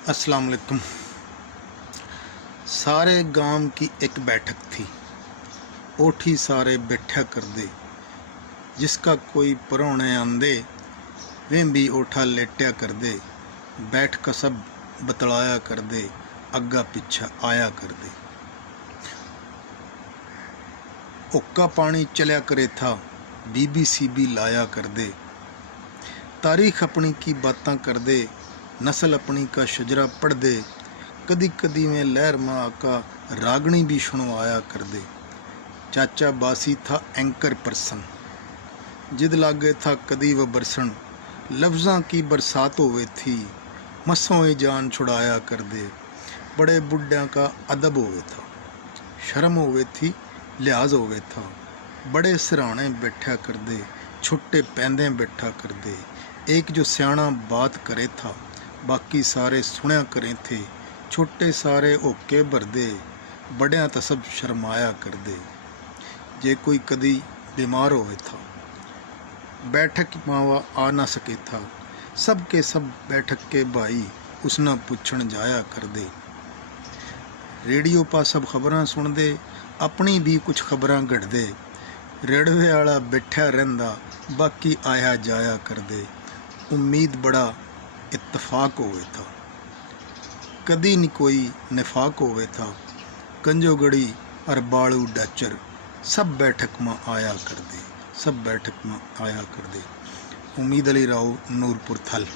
अस्सलाम वालेकुम। सारे गांव की एक बैठक थी, ओठी सारे बैठा कर दे। जिसका कोई परौने आंदे, वे भी ओठा लेट्या कर दे। बैठ का सब बतलाया कर दे, अग्गा पिछा आया कर दे। ओक्का पानी चलिया करे था, BBC भी लाया कर दे। तारीख अपनी की बातां कर दे, नस्ल अपनी का शजरा पढ़ दे। कदी कदी में लहर माँ का रागणी भी सुनवाया कर दे। चाचा बासी था एंकर पर्सन, जिद लागे था कदी व बरसन। लफ्ज़ां की बरसात होवे थी, मसों ही जान छुड़ाया कर दे। बड़े बुढ़िया का अदब होवे था, शर्म होवे थी, लिहाज होवे था। बड़े सिराने बैठा कर दे, छुट्टे पैंदे बैठा कर दे। एक जो सियाणा बात करे था, बाकी सारे सुनया करें थे। छोटे सारे होके भर दे, बड़िया तो सब शर्माया कर दे। जे कोई कदी बीमार होवे था, बैठक मावा आ ना सके था। सब के सब बैठक के भाई उसना पूछण जाया कर दे। रेडियो पा सब खबरां सुन दे, अपनी भी कुछ खबरां घड़ दे। रेड़वे आला बैठा रहिंदा, बाकी आया जाया कर दे। उम्मीद बड़ा इत्तफाक होवे था, कदी नहीं कोई निफाक होवे था। कंजो गड़ी और बालू डाचर, सब बैठक में आया कर दे, सब बैठक में आया कर दे। उम्मीद अली राव, नूरपुर थल।